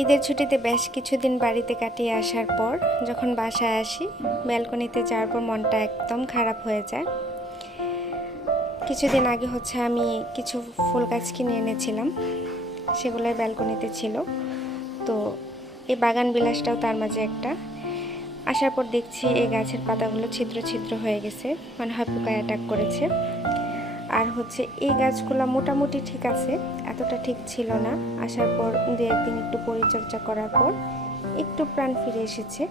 ঈদের ছুটিতে বেশ কিছুদিন বাড়িতে কাটিয়ে আসার পর যখন বাসায় আসি, ব্যালকনিতে যাওয়ার পর মনটা একদম খারাপ হয়ে যায়। কিছুদিন আগে আমি কিছু ফুল গাছ কিনে এনেছিলাম, সেগুলোর ব্যালকনিতে ছিল। তো এই বাগান বিলাসটাও তার মাঝে একটা। আসার পর দেখছি এই গাছের পাতাগুলো ছিদ্র ছিদ্র হয়ে গেছে, মনে হয় পোকায় অ্যাটাক করেছে। আর এই গাছগুলো মোটামুটি ঠিক আছে, এতটা ঠিক ছিল না। আসার পর দু একদিন একটু পরিচর্যা করার পর একটু প্রাণ ফিরে এসেছে।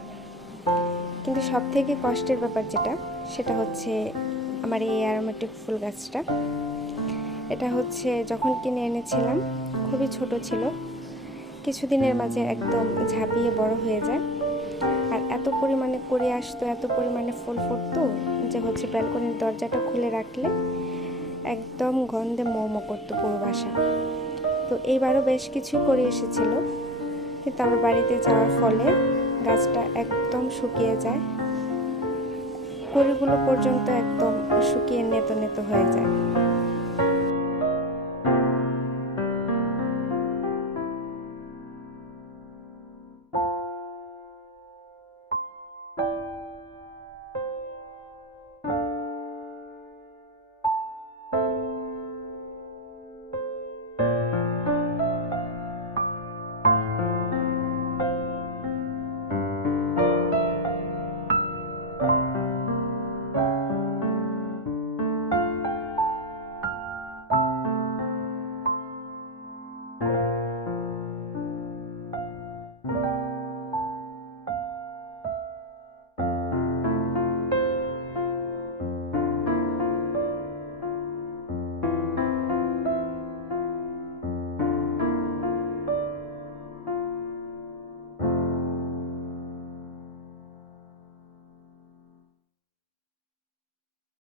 কিন্তু সব থেকে কষ্টের ব্যাপার সেটা আমার এই অ্যারোমেটিক ফুল গাছটা। এটা যখন কিনে এনেছিলাম খুবই ছোট ছিল, কিছুদিনের মাঝে একদম ঝাঁপিয়ে বড় হয়ে যায়। আর এত পরিমাণে করে আসতো, এত পরিমাণে ফুল ফুটতো যে ব্যালকনির দরজাটা খুলে রাখলে একদম গন্ধে মোমো করতো পুরো বাসা। তো এইবারও বেশ কিছুই করে এসেছিল, কিন্তু আমার বাড়িতে যাওয়ার ফলে গাছটা একদম শুকিয়ে যায়, কড়িগুলো পর্যন্ত একদম শুকিয়ে নেতো নেতো হয়ে যায়।